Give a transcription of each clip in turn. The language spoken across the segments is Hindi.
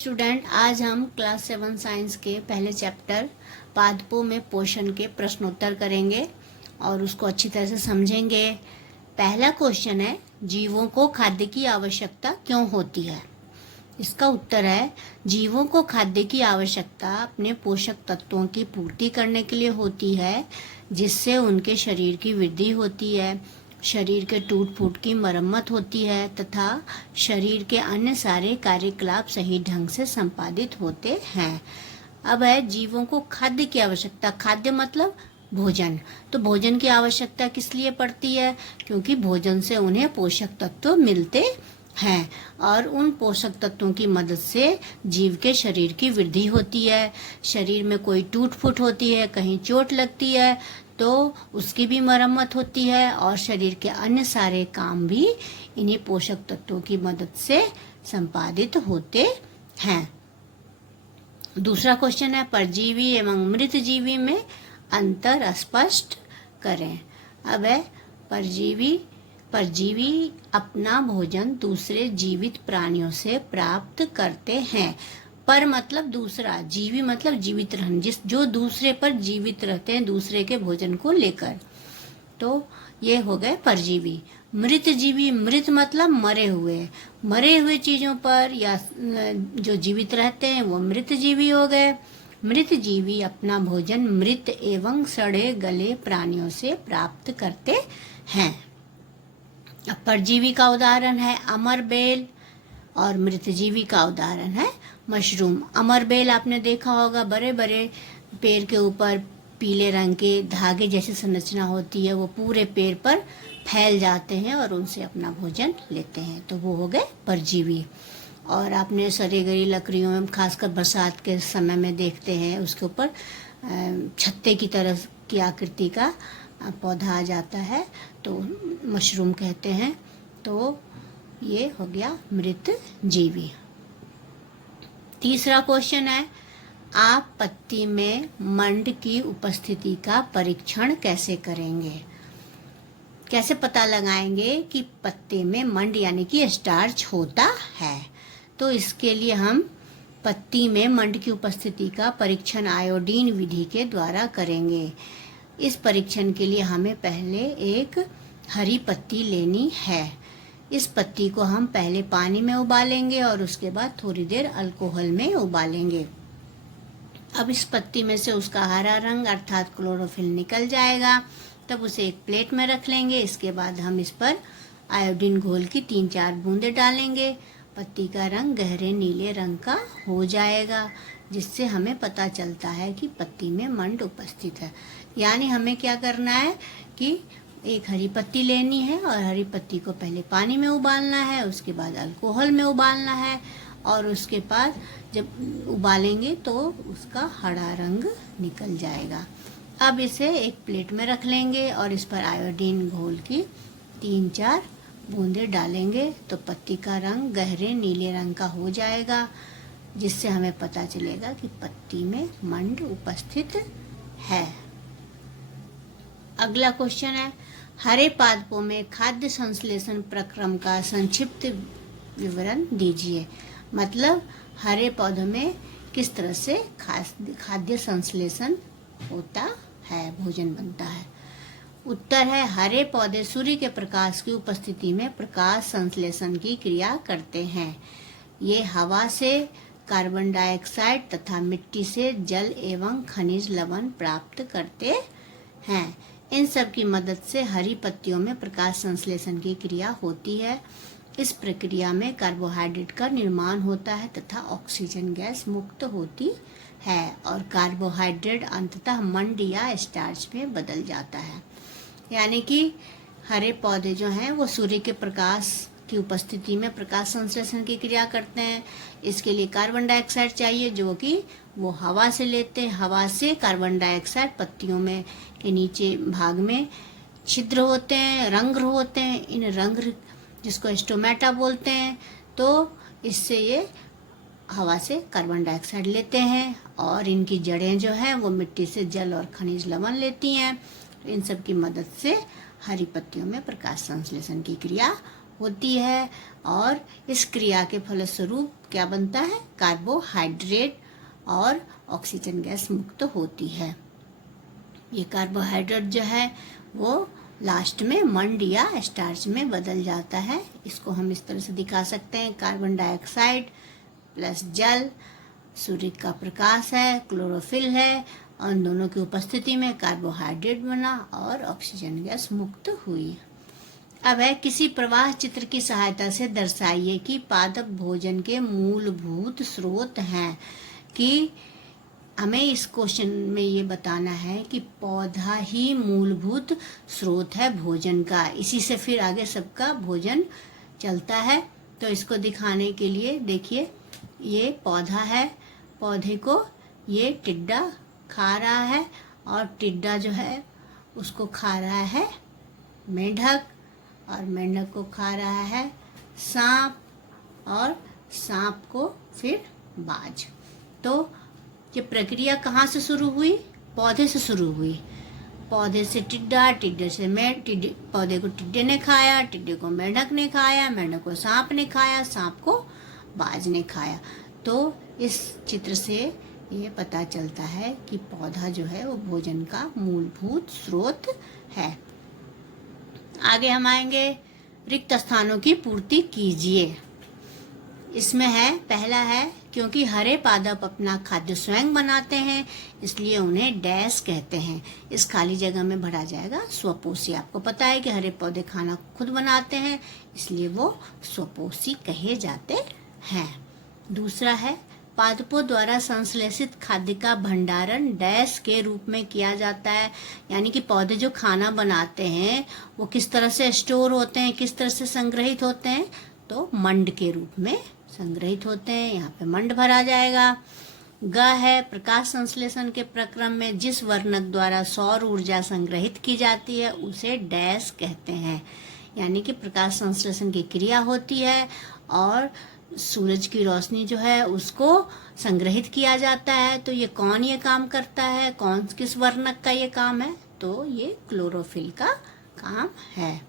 स्टूडेंट, आज हम क्लास 7 साइंस के पहले चैप्टर पादपों में पोषण के प्रश्नोत्तर करेंगे और उसको अच्छी तरह से समझेंगे। पहला क्वेश्चन है, जीवों को खाद्य की आवश्यकता क्यों होती है? इसका उत्तर है, जीवों को खाद्य की आवश्यकता अपने पोषक तत्वों की पूर्ति करने के लिए होती है, जिससे उनके शरीर की वृद्धि होती है, शरीर के टूट फूट की मरम्मत होती है तथा शरीर के अन्य सारे कार्यकलाप सही ढंग से संपादित होते हैं। अब है जीवों को खाद्य की आवश्यकता। खाद्य मतलब भोजन। तो भोजन की आवश्यकता किस लिए पड़ती है? क्योंकि भोजन से उन्हें पोषक तत्व मिलते हैं और उन पोषक तत्वों की मदद से जीव के शरीर की वृद्धि होती है। शरीर में कोई टूट फूट होती है, कहीं चोट लगती है तो उसकी भी मरम्मत होती है और शरीर के अन्य सारे काम भी इन्हीं पोषक तत्वों की मदद से संपादित होते हैं। दूसरा क्वेश्चन है, परजीवी एवं मृत जीवी में अंतर स्पष्ट करें। अब है, परजीवी अपना भोजन दूसरे जीवित प्राणियों से प्राप्त करते हैं। पर मतलब दूसरा, जीवी मतलब जीवित रहना, जो दूसरे पर जीवित रहते हैं दूसरे के भोजन को लेकर, तो ये हो गए परजीवी। मृत जीवी, मृत मतलब मरे हुए चीजों पर या जो जीवित रहते हैं वो मृत जीवी हो गए। मृत जीवी अपना भोजन मृत एवं सड़े गले प्राणियों से प्राप्त करते हैं। अब परजीवी का उदाहरण है अमर बेल और मृतजीवी का उदाहरण है मशरूम। अमर बेल आपने देखा होगा, बड़े बड़े पेड़ के ऊपर पीले रंग के धागे जैसी संरचना होती है, वो पूरे पेड़ पर फैल जाते हैं और उनसे अपना भोजन लेते हैं, तो वो हो गए परजीवी। और आपने सड़ी गली लकड़ियों में खासकर बरसात के समय में देखते हैं, उसके ऊपर छत्ते की तरह की आकृति का पौधा आ जाता है तो मशरूम कहते हैं। तो ये हो गया मृत जीवी। तीसरा क्वेश्चन है, आप पत्ती में मंड की उपस्थिति का परीक्षण कैसे करेंगे? कैसे पता लगाएंगे कि पत्ते में मंड यानी कि स्टार्च होता है? तो इसके लिए हम पत्ती में मंड की उपस्थिति का परीक्षण आयोडीन विधि के द्वारा करेंगे। इस परीक्षण के लिए हमें पहले एक हरी पत्ती लेनी है। इस पत्ती को हम पहले पानी में उबालेंगे और उसके बाद थोड़ी देर अल्कोहल में उबालेंगे। अब इस पत्ती में से उसका हरा रंग अर्थात क्लोरोफिल निकल जाएगा, तब उसे एक प्लेट में रख लेंगे। इसके बाद हम इस पर आयोडीन घोल की 3-4 बूंदें डालेंगे। पत्ती का रंग गहरे नीले रंग का हो जाएगा, जिससे हमें पता चलता है कि पत्ती में मंड उपस्थित है। यानी हमें क्या करना है कि एक हरी पत्ती लेनी है और हरी पत्ती को पहले पानी में उबालना है, उसके बाद अल्कोहल में उबालना है और उसके बाद जब उबालेंगे तो उसका हरा रंग निकल जाएगा। अब इसे एक प्लेट में रख लेंगे और इस पर आयोडीन घोल की 3-4 बूंदें डालेंगे तो पत्ती का रंग गहरे नीले रंग का हो जाएगा, जिससे हमें पता चलेगा कि पत्ती में मंड उपस्थित है। अगला क्वेश्चन है, हरे पादपों में खाद्य संश्लेषण प्रक्रम का संक्षिप्त विवरण दीजिए। मतलब हरे पौधों में किस तरह से खाद्य संश्लेषण होता है, भोजन बनता है। उत्तर है, हरे पौधे सूर्य के प्रकाश की उपस्थिति में प्रकाश संश्लेषण की क्रिया करते हैं। ये हवा से कार्बन डाइऑक्साइड तथा मिट्टी से जल एवं खनिज लवण प्राप्त करते हैं। इन सब की मदद से हरी पत्तियों में प्रकाश संश्लेषण की क्रिया होती है। इस प्रक्रिया में कार्बोहाइड्रेट का निर्माण होता है तथा ऑक्सीजन गैस मुक्त होती है और कार्बोहाइड्रेट अंततः मंड या स्टार्च में बदल जाता है। यानी कि हरे पौधे जो हैं वो सूर्य के प्रकाश की उपस्थिति में प्रकाश संश्लेषण की क्रिया करते हैं। इसके लिए कार्बन डाइऑक्साइड चाहिए, जो कि वो हवा से लेते हैं। हवा से कार्बन डाइऑक्साइड पत्तियों में के नीचे भाग में छिद्र होते हैं, रंध्र होते हैं। इन रंध्र जिसको स्टोमेटा बोलते हैं, तो इससे ये हवा से कार्बन डाइऑक्साइड लेते हैं और इनकी जड़ें जो हैं वो मिट्टी से जल और खनिज लवण लेती हैं। इन सब की मदद से हरी पत्तियों में प्रकाश संश्लेषण की क्रिया होती है और इस क्रिया के फलस्वरूप क्या बनता है, कार्बोहाइड्रेट और ऑक्सीजन गैस मुक्त होती है। ये कार्बोहाइड्रेट जो है वो लास्ट में मंड या स्टार्च में बदल जाता है। इसको हम इस तरह से दिखा सकते हैं, कार्बन डाइऑक्साइड प्लस जल, सूर्य का प्रकाश है, क्लोरोफिल है, और इन दोनों की उपस्थिति में कार्बोहाइड्रेट बना और ऑक्सीजन गैस मुक्त हुई। अब है, किसी प्रवाह चित्र की सहायता से दर्शाइए कि पादप भोजन के मूलभूत स्रोत हैं। कि हमें इस क्वेश्चन में ये बताना है कि पौधा ही मूलभूत स्रोत है भोजन का, इसी से फिर आगे सबका भोजन चलता है। तो इसको दिखाने के लिए देखिए, ये पौधा है, पौधे को ये टिड्डा खा रहा है, और टिड्डा जो है उसको खा रहा है मेंढक, और मेंढक को खा रहा है सांप, और सांप को फिर बाज। तो ये प्रक्रिया कहाँ से शुरू हुई, पौधे से शुरू हुई। पौधे से टिड्डा, टिड्डे से पौधे को टिड्डे ने खाया, टिड्डे को मेंढक ने खाया, मेंढक को सांप ने खाया, सांप को बाज ने खाया। तो इस चित्र से ये पता चलता है कि पौधा जो है वो भोजन का मूलभूत स्रोत है। आगे हम आएंगे, रिक्त स्थानों की पूर्ति कीजिए। इसमें है, पहला है, क्योंकि हरे पादप अपना खाद्य स्वयं बनाते हैं इसलिए उन्हें डैश कहते हैं। इस खाली जगह में भरा जाएगा स्वपोषी। आपको पता है कि हरे पौधे खाना खुद बनाते हैं इसलिए वो स्वपोषी कहे जाते हैं। दूसरा है, पादपों द्वारा संश्लेषित खाद्य का भंडारण डैश के रूप में किया जाता है। यानी कि पौधे जो खाना बनाते हैं वो किस तरह से स्टोर होते हैं, किस तरह से संग्रहित होते हैं, तो मंड के रूप में संग्रहित होते हैं। यहाँ पे मंड भरा जाएगा। ग है, प्रकाश संश्लेषण के प्रक्रम में जिस वर्णक द्वारा सौर ऊर्जा संग्रहित की जाती है उसे डैश कहते हैं। यानी कि प्रकाश संश्लेषण की क्रिया होती है और सूरज की रोशनी जो है उसको संग्रहित किया जाता है। तो ये कौन ये काम करता है, कौन किस वर्णक का ये काम है, तो ये क्लोरोफिल का काम है।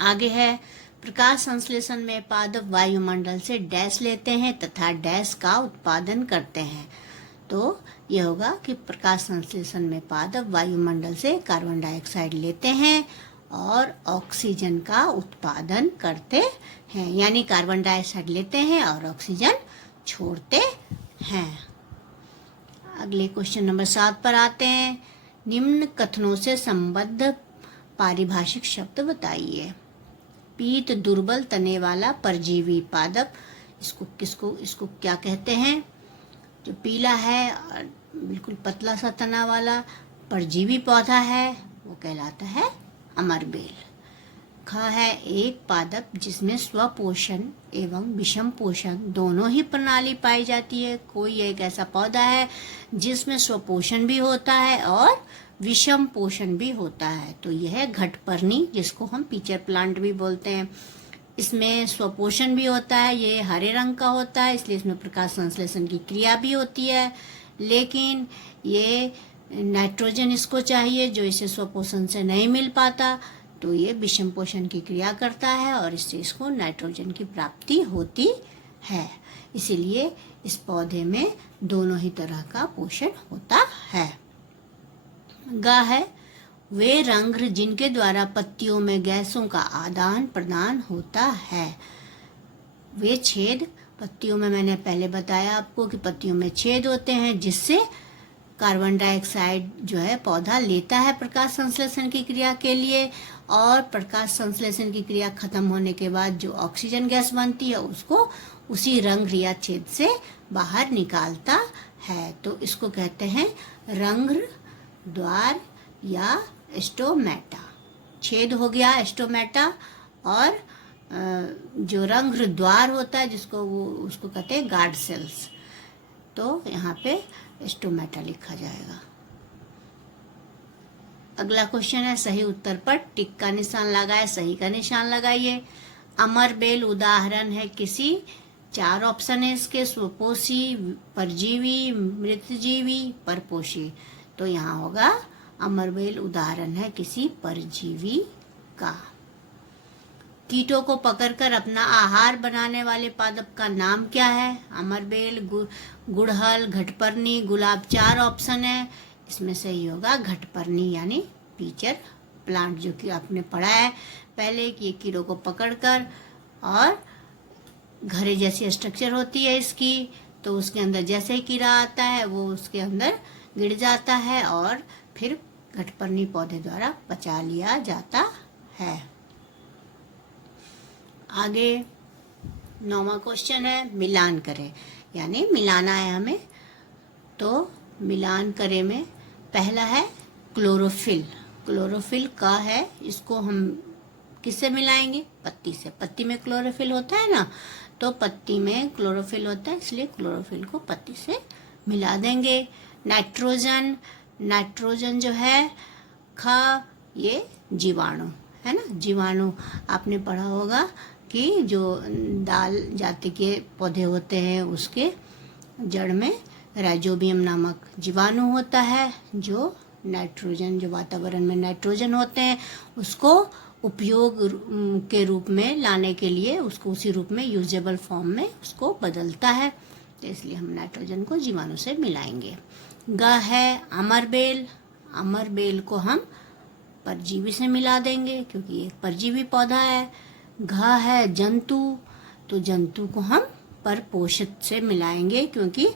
आगे है, प्रकाश संश्लेषण में पादप वायुमंडल से डैश लेते हैं तथा डैश का उत्पादन करते हैं। तो ये होगा कि प्रकाश संश्लेषण में पादप वायुमंडल से कार्बन डाइऑक्साइड लेते हैं और ऑक्सीजन का उत्पादन करते हैं। यानी कार्बन डाइऑक्साइड लेते हैं और ऑक्सीजन छोड़ते हैं। अगले क्वेश्चन नंबर 7 पर आते हैं। निम्न कथनों से संबद्ध पारिभाषिक शब्द बताइए। पीत दुर्बल तने वाला परजीवी पादप, इसको क्या कहते हैं? जो पीला है और बिल्कुल पतला सा तना वाला परजीवी पौधा है वो कहलाता है अमरबेल। ख है, एक पादप जिसमें स्वपोषण एवं विषम पोषण दोनों ही प्रणाली पाई जाती है। कोई एक ऐसा पौधा है जिसमें स्वपोषण भी होता है और विषम पोषण भी होता है। तो यह है घटपर्णी, जिसको हम पीचर प्लांट भी बोलते हैं। इसमें स्वपोषण भी होता है, ये हरे रंग का होता है इसलिए इसमें प्रकाश संश्लेषण की क्रिया भी होती है, लेकिन ये नाइट्रोजन इसको चाहिए जो इसे स्वपोषण से नहीं मिल पाता, तो ये विषम पोषण की क्रिया करता है और इससे इसको नाइट्रोजन की प्राप्ति होती है। इसीलिए इस पौधे में दोनों ही तरह का पोषण होता है। ग है, वे रंध्र जिनके द्वारा पत्तियों में गैसों का आदान प्रदान होता है। वे छेद, पत्तियों में मैंने पहले बताया आपको कि पत्तियों में छेद होते हैं जिससे कार्बन डाइऑक्साइड जो है पौधा लेता है प्रकाश संश्लेषण की क्रिया के लिए, और प्रकाश संश्लेषण की क्रिया खत्म होने के बाद जो ऑक्सीजन गैस बनती है उसको उसी रंध्र या छेद से बाहर निकालता है। तो इसको कहते हैं रंध्र द्वार या स्टोमेटा। छेद हो गया स्टोमेटा, और जो रंध्र द्वार होता है उसको कहते हैं गार्ड सेल्स। तो यहाँ पे स्टोमेटा लिखा जाएगा। अगला क्वेश्चन है, सही उत्तर पर टिक का निशान लगाए, सही का निशान लगाइए। अमरबेल उदाहरण है किसी, 4 ऑप्शन है इसके, स्वपोषी, परजीवी, मृतजीवी, परपोषी। तो यहाँ होगा अमरबेल उदाहरण है किसी परजीवी का। कीटों को पकड़कर अपना आहार बनाने वाले पादप का नाम क्या है? अमरबेल, गुड़हल, घटपर्णी, गुलाब। 4 ऑप्शन है, इसमें सही होगा घटपर्णी यानी पीचर प्लांट, जो कि आपने पढ़ा है पहले कि ये कीड़ों को पकड़कर, और घरे जैसी स्ट्रक्चर होती है इसकी, तो उसके अंदर जैसे ही कीड़ा आता है वो उसके अंदर गिर जाता है और फिर घटपर्णी पौधे द्वारा पचा लिया जाता है। आगे 9वां क्वेश्चन है, मिलान करें, यानी मिलाना है हमें। तो मिलान करें में पहला है क्लोरोफिल। क्लोरोफिल का है, इसको हम किससे मिलाएंगे? पत्ती से। पत्ती में क्लोरोफिल होता है ना, तो पत्ती में क्लोरोफिल होता है, इसलिए क्लोरोफिल को पत्ती से मिला देंगे। नाइट्रोजन, नाइट्रोजन जो है ये जीवाणु है ना, जीवाणु। आपने पढ़ा होगा कि जो दाल जाति के पौधे होते हैं उसके जड़ में राइजोबियम नामक जीवाणु होता है, जो नाइट्रोजन, जो वातावरण में नाइट्रोजन होते हैं उसको उपयोग के रूप में लाने के लिए उसको उसी रूप में यूजेबल फॉर्म में उसको बदलता है, तो इसलिए हम नाइट्रोजन को जीवाणु से मिलाएंगे। ग है अमरबेल। अमरबेल को हम परजीवी से मिला देंगे क्योंकि ये परजीवी पौधा है। घ है जंतु, तो जंतु को हम परपोषित से मिलाएंगे क्योंकि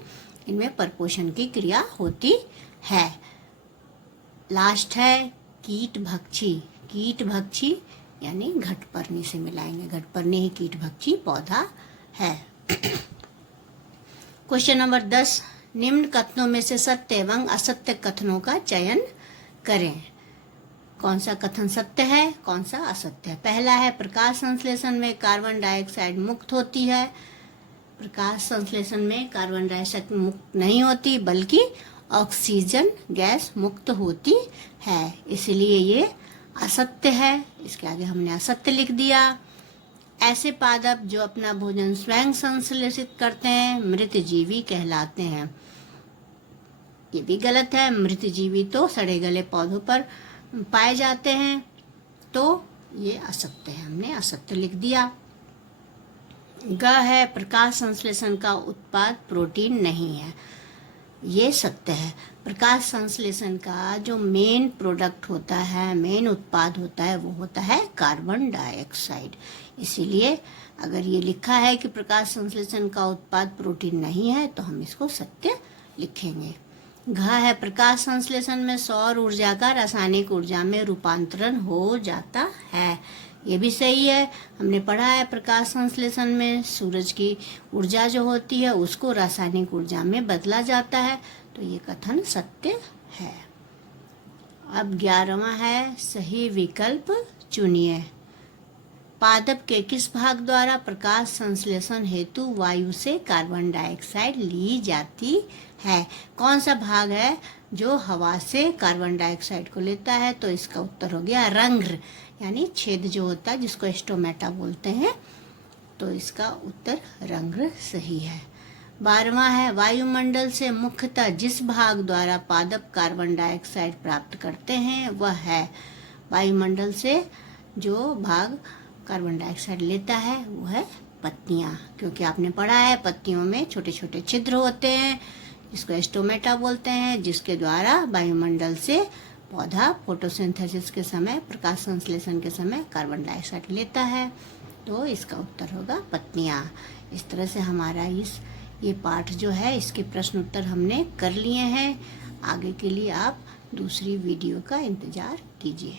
इनमें परपोषण की क्रिया होती है। लास्ट है कीट भक्षी। कीट भक्षी यानी घटपर्णी से मिलाएंगे, घटपर्णी ही कीट भक्षी पौधा है। क्वेश्चन नंबर 10, निम्न कथनों में से सत्य एवं असत्य कथनों का चयन करें। कौन सा कथन सत्य है, कौन सा असत्य है? पहला है प्रकाश संश्लेषण में कार्बन डाइऑक्साइड मुक्त होती है। प्रकाश संश्लेषण में कार्बन डाइऑक्साइड मुक्त नहीं होती बल्कि ऑक्सीजन गैस मुक्त होती है, इसलिए ये असत्य है। इसके आगे हमने असत्य लिख दिया। ऐसे पादप जो अपना भोजन स्वयं संश्लेषित करते हैं मृत जीवी कहलाते हैं। ये भी गलत है, मृत जीवी तो सड़े गले पौधों पर पाए जाते हैं, तो ये असत्य है, हमने असत्य लिख दिया। ग है प्रकाश संश्लेषण का उत्पाद प्रोटीन नहीं है, ये सत्य है। प्रकाश संश्लेषण का जो मेन प्रोडक्ट होता है, मेन उत्पाद होता है, वो होता है कार्बन डाइऑक्साइड। इसीलिए अगर ये लिखा है कि प्रकाश संश्लेषण का उत्पाद प्रोटीन नहीं है तो हम इसको सत्य लिखेंगे। घ है प्रकाश संश्लेषण में सौर ऊर्जा का रासायनिक ऊर्जा में रूपांतरण हो जाता है, ये भी सही है। हमने पढ़ा है प्रकाश संश्लेषण में सूरज की ऊर्जा जो होती है उसको रासायनिक ऊर्जा में बदला जाता है, तो ये कथन सत्य है। अब 11वां है सही विकल्प चुनिए। पादप के किस भाग द्वारा प्रकाश संश्लेषण हेतु वायु से कार्बन डाइऑक्साइड ली जाती है? कौन सा भाग है जो हवा से कार्बन डाइऑक्साइड को लेता है? तो इसका उत्तर हो गया रंध्र, यानी छेद जो होता है जिसको स्टोमेटा बोलते हैं, तो इसका उत्तर रंध्र सही है। 12वां है वायुमंडल से मुख्यतः जिस भाग द्वारा पादप कार्बन डाइऑक्साइड प्राप्त करते हैं वह है। वायुमंडल से जो भाग कार्बन डाइऑक्साइड लेता है वो है पत्तियां, क्योंकि आपने पढ़ा है पत्तियों में छोटे छोटे छिद्र होते हैं जिसको स्टोमेटा बोलते हैं, जिसके द्वारा वायुमंडल से पौधा फोटोसिंथेसिस के समय, प्रकाश संश्लेषण के समय कार्बन डाइऑक्साइड लेता है, तो इसका उत्तर होगा पत्तियां। इस तरह से हमारा ये पाठ जो है इसके प्रश्न उत्तर हमने कर लिए हैं। आगे के लिए आप दूसरी वीडियो का इंतजार कीजिए।